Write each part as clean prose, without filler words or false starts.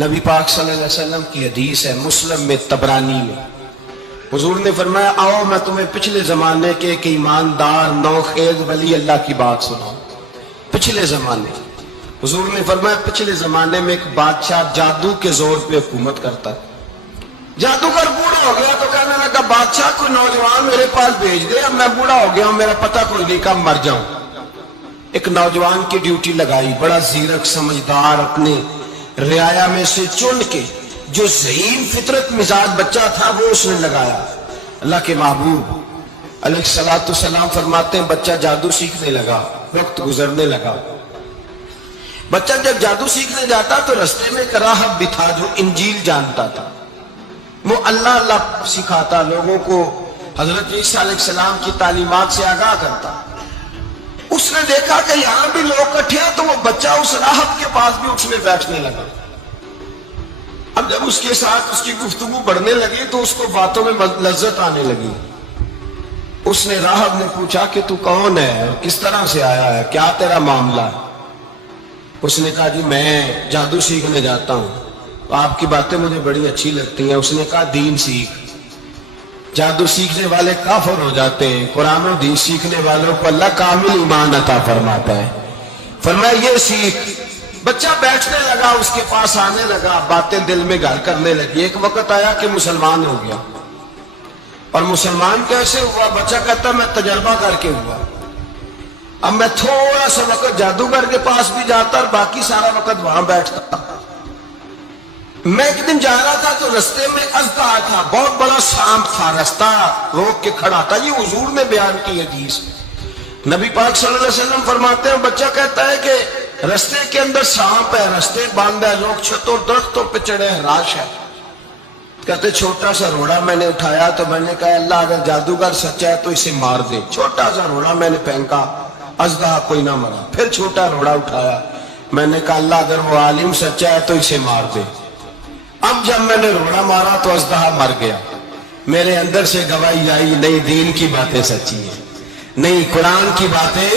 نبی پاک صلی اللہ علیہ وسلم کی حدیث ہے، مسلم میں، طبرانی میں۔ حضور نے فرمایا آؤ میں تمہیں پچھلے زمانے کے ایک ایماندار نوخیز ولی اللہ کی بات سناؤں۔ پچھلے زمانے، حضور نے فرمایا پچھلے زمانے میں ایک بادشاہ جادو کے زور پہ حکومت کرتا ہے۔ جادوگر بوڑھا ہو گیا تو کہنے لگا بادشاہ کوئی نوجوان میرے پاس بھیج دے، اب میں بوڑھا ہو گیا ہوں، میرا پتہ کوئی نہیں، کب مر جاؤں۔ ایک نوجوان کی ڈیوٹی لگائی، بڑا زیرک سمجھدار، اپنے رعایا میں سے چن کے جو ذہین فطرت مزاج بچہ تھا وہ اس نے لگایا۔ اللہ کے محبوب علیہ الصلوۃ والسلام فرماتے ہیں بچہ جادو سیکھنے لگا، وقت گزرنے لگا۔ بچہ جب جادو سیکھنے جاتا تو رستے میں ایک راہب بھی تھا جو انجیل جانتا تھا، وہ اللہ اللہ سکھاتا، لوگوں کو حضرت عیسیٰ علیہ السلام کی تعلیمات سے آگاہ کرتا۔ اس نے دیکھا کہ یہاں بھی لوگ اکٹھے ہیں تو وہ بچہ اس راہب کے پاس بھی اٹھنے بیٹھنے لگا۔ اب جب اس کے ساتھ اس کی گفتگو بڑھنے لگی تو اس کو باتوں میں لذت آنے لگی۔ اس نے راہب نے پوچھا کہ تو کون ہے اور کس طرح سے آیا ہے، کیا تیرا معاملہ ہے؟ اس نے کہا جی میں جادو سیکھنے جاتا ہوں، آپ کی باتیں مجھے بڑی اچھی لگتی ہیں۔ اس نے کہا دین سیکھ، جادو سیکھنے والے کافر ہو جاتے ہیں، قرآن و حدیث سیکھنے والوں کو اللہ کامل ایمان عطا فرماتا ہے۔ فرمایا یہ سیکھ۔ بچہ بیٹھنے لگا، اس کے پاس آنے لگا، باتیں دل میں گھر کرنے لگی۔ ایک وقت آیا کہ مسلمان ہو گیا، اور مسلمان کیسے ہوا؟ بچہ کہتا میں تجربہ کر کے ہوا۔ اب میں تھوڑا سا وقت جادوگر کے پاس بھی جاتا اور باقی سارا وقت وہاں بیٹھتا۔ میں ایک دن جا رہا تھا تو رستے میں اژدہا تھا، بہت بڑا سانپ تھا، رستہ روک کے کھڑا تھا۔ یہ حضور نے بیان کی حدیث۔ نبی پاک صلی اللہ علیہ وسلم فرماتے ہیں بچہ کہتا ہے کہ رستے کے اندر سانپ ہے، رستے بند ہے، لوگ چھتوں درختوں پہ چڑھے ہیں، راش ہے۔ کہتے چھوٹا سا روڑا میں نے اٹھایا تو میں نے کہا اللہ اگر جادوگر سچا ہے تو اسے مار دے۔ چھوٹا سا روڑا میں نے پھینکا، اژدہا کوئی نہ مرا۔ پھر چھوٹا روڑا اٹھایا، میں نے کہا اللہ اگر وہ عالم سچا ہے تو اسے مار دے۔ اب جب میں نے روڑا مارا تو اژدہا مر گیا۔ میرے اندر سے گواہی آئی نہیں دین کی باتیں سچی ہیں، نہیں قرآن کی باتیں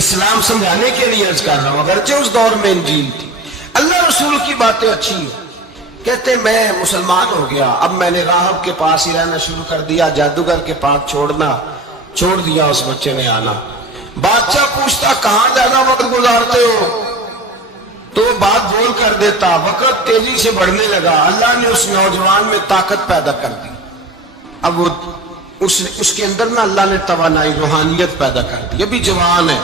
اسلام سمجھانے کے لیے عرض کر رہا ہوں، اگرچہ اس دور میں انجیل تھی، اللہ رسول کی باتیں اچھی ہیں۔ کہتے میں مسلمان ہو گیا، اب میں نے راہب کے پاس ہی رہنا شروع کر دیا، جادوگر کے پاس چھوڑ دیا اس بچے نے آنا۔ بادشاہ پوچھتا کہاں زیادہ وقت گزارتے ہو تو وہ بات بول کر دیتا، وقت تیزی سے بڑھنے لگا۔ اللہ نے اس نوجوان میں طاقت پیدا کر دی، اب وہ اس کے اندر نا اللہ نے توانائی روحانیت پیدا کر دی، ابھی جوان ہے،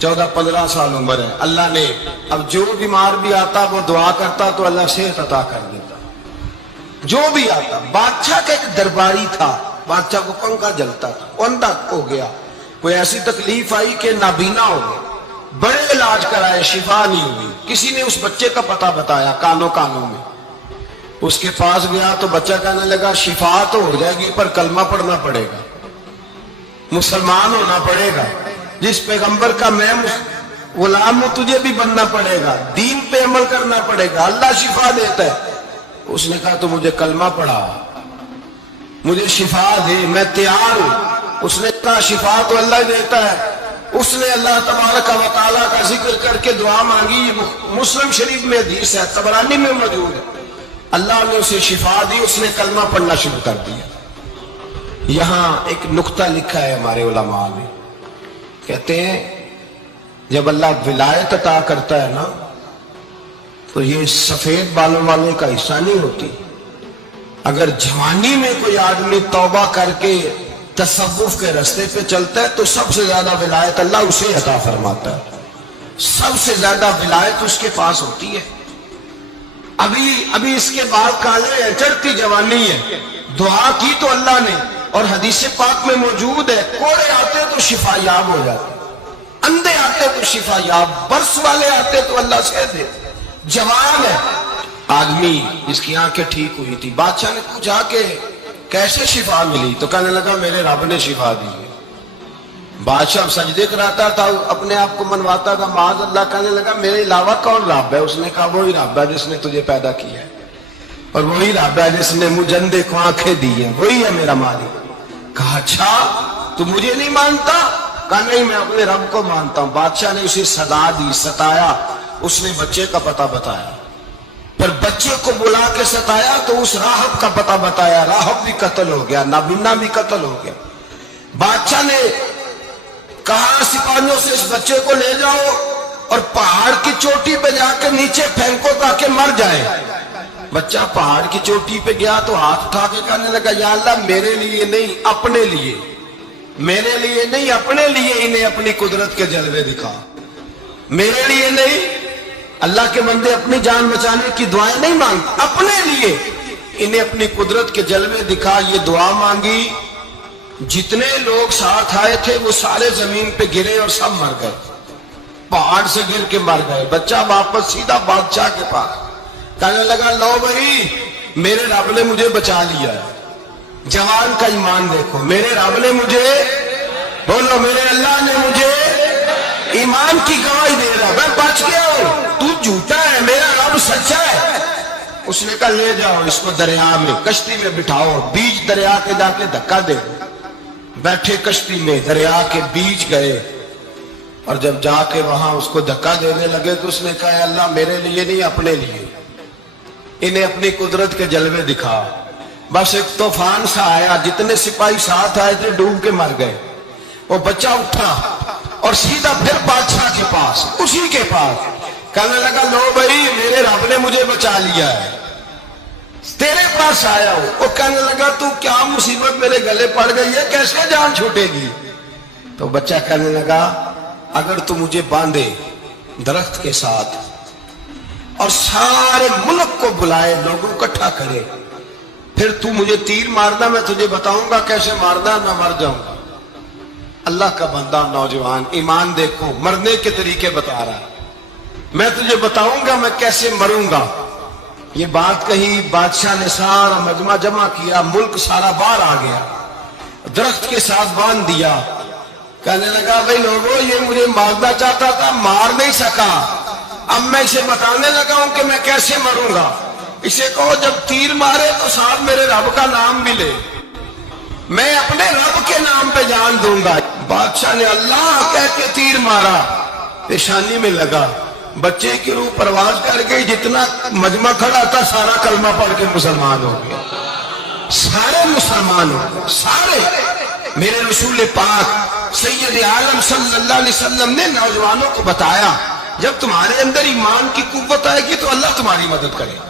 14-15 سال عمر ہے۔ اللہ نے اب جو بیمار بھی آتا وہ دعا کرتا تو اللہ صحت عطا کر دیتا، جو بھی آتا۔ بادشاہ کا ایک درباری تھا، بادشاہ کو پنکھا جلتا تھا، وہ اندھا ہو گیا، کوئی ایسی تکلیف آئی کہ نابینا ہو گیا، بڑے علاج کرائے شفا نہیں ہوئی۔ کسی نے اس بچے کا پتہ بتایا کانوں میں، اس کے پاس گیا تو بچہ کہنے لگا شفا تو ہو جائے گی پر کلمہ پڑھنا پڑے گا، مسلمان ہونا پڑے گا، جس پیغمبر کا میں غلام ہوں تجھے بھی بننا پڑے گا، دین پہ عمل کرنا پڑے گا، اللہ شفا دیتا ہے۔ اس نے کہا تو مجھے کلمہ پڑھا، مجھے شفا دے، میں تیار ہوں۔ اس نے کہا شفا تو اللہ دیتا ہے۔ اس نے اللہ تبارک و تعالیٰ کا ذکر کر کے دعا مانگی، مسلم شریف میں حدیث ہے، طبرانی میں موجود ہے، اللہ نے اسے شفا دی، اس نے کلمہ پڑھنا شروع کر دیا۔ یہاں ایک نقطہ لکھا ہے ہمارے علماء نے، کہتے ہیں جب اللہ ولایت عطا کرتا ہے نا تو یہ سفید بالوں والے کا حصہ نہیں ہوتی۔ اگر جوانی میں کوئی آدمی توبہ کر کے تصوف کے راستے پہ چلتا ہے تو سب سے زیادہ ولایت اللہ اسے عطا فرماتا ہے، سب سے زیادہ ولایت اس کے پاس ہوتی ہے۔ ابھی اس کے بال کالے ہیں، چڑھتی جوانی ہے، دعا کی تو اللہ نے، اور حدیث پاک میں موجود ہے کوڑے آتے تو شفا یاب ہو جاتے، اندھے آتے تو شفا یاب، برس والے آتے تو اللہ سے دے۔ جوان ہے آدمی، اس کی آنکھیں ٹھیک ہوئی تھی، بادشاہ نے پوچھا کہ کیسے شفا ملی تو کہنے لگا میرے رب نے شفا دی ہے۔ بادشاہ سجدے کراتا تھا، اپنے آپ کو منواتا تھا، معاذ اللہ، کہنے لگا میرے علاوہ کون رب ہے؟ اس نے کہا وہی رب ہے جس نے تجھے پیدا کیا ہے، اور وہی رب ہے جس نے مجھے اندھے کو آنکھیں دی ہیں، وہی ہے میرا مالک۔ کہا اچھا تو مجھے نہیں مانتا؟ کہا نہیں میں اپنے رب کو مانتا ہوں۔ بادشاہ نے اسے صدا دی، ستایا، اس نے بچے کا پتہ بتایا، پر بچے کو بلا کے ستایا تو اس راہب کا پتہ بتایا، راہب بھی قتل ہو گیا، نابینا بھی قتل ہو گیا۔ بادشاہ نے کہا سپاہیوں سے اس بچے کو لے جاؤ اور پہاڑ کی چوٹی پہ جا کے نیچے پھینکو تاکہ مر جائے۔ بچہ پہاڑ کی چوٹی پہ گیا تو ہاتھ اٹھا کے کہنے لگا یا اللہ میرے لیے نہیں اپنے لیے، میرے لیے نہیں اپنے لیے انہیں اپنی قدرت کے جلوے دکھا، میرے لیے نہیں۔ اللہ کے بندے اپنی جان بچانے کی دعائیں نہیں مانگتے، اپنے لیے انہیں اپنی قدرت کے جلوے دکھا، یہ دعا مانگی۔ جتنے لوگ ساتھ آئے تھے وہ سارے زمین پہ گرے اور سب مر گئے، پہاڑ سے گر کے مر گئے۔ بچہ واپس سیدھا بادشاہ کے پاس کہنے لگا لو بھائی میرے رب نے مجھے بچا لیا ہے۔ جوان کا ایمان دیکھو، میرے رب نے مجھے، بولو میرے اللہ نے مجھے ایمان کی گواہی دے رہا، میں بچ گیا ہوں، تو جھوٹا ہے میرا رب سچا ہے۔ اس نے کہا لے جاؤ اس کو دریا میں، کشتی میں بٹھاؤ، بیچ دریا کے جا کے دھکا دے دو۔ بیٹھے کشتی میں، دریا کے بیچ گئے اور جب جا کے وہاں اس کو دھکا دینے لگے تو اس نے کہا اللہ میرے لیے نہیں اپنے لیے انہیں اپنی قدرت کے جلوے دکھا۔ بس ایک طوفان سا آیا، جتنے سپاہی ساتھ آئے تھے ڈوب کے مر گئے۔ وہ بچہ اٹھا اور سیدھا پھر بادشاہ کے پاس، اسی کے پاس کہنے لگا لو بھائی میرے رب نے مجھے بچا لیا ہے، تیرے پاس آیا ہوں۔ وہ کہنے لگا تو کیا مصیبت میرے گلے پڑ گئی ہے، کیسے جان چھوٹے گی؟ تو بچہ کہنے لگا اگر تو مجھے باندھے درخت کے ساتھ اور سارے ملک کو بلائے، لوگوں اکٹھا کرے، پھر تو مجھے تیر مارنا، میں تجھے بتاؤں گا کیسے مارنا، میں مر جاؤں گا۔ اللہ کا بندہ نوجوان ایمان دیکھو، مرنے کے طریقے بتا رہا ہے، میں تجھے بتاؤں گا میں کیسے مروں گا۔ یہ بات کہی، بادشاہ نے سارا مجمع جمع کیا، ملک سارا باہر آ گیا، درخت کے ساتھ باندھ دیا۔ کہنے لگا بھائی لوگوں یہ مجھے مارنا چاہتا تھا، مار نہیں سکا، اب میں اسے بتانے لگا ہوں کہ میں کیسے مروں گا۔ اسے کہو جب تیر مارے تو ساتھ میرے رب کا نام بھی لے، میں اپنے رب کے نام پہ جان دوں گا۔ بادشاہ نے اللہ کہہ کے تیر مارا، پیشانی میں لگا، بچے کی روح پرواز کر گئی، جتنا مجمع کھڑا تھا سارا کلمہ پڑھ کے مسلمان ہو گیا، سارے مسلمان ہو گئے، سارے۔ میرے رسول پاک سید عالم صلی اللہ علیہ وسلم نے نوجوانوں کو بتایا جب تمہارے اندر ایمان کی قوت آئے گی تو اللہ تمہاری مدد کرے گا۔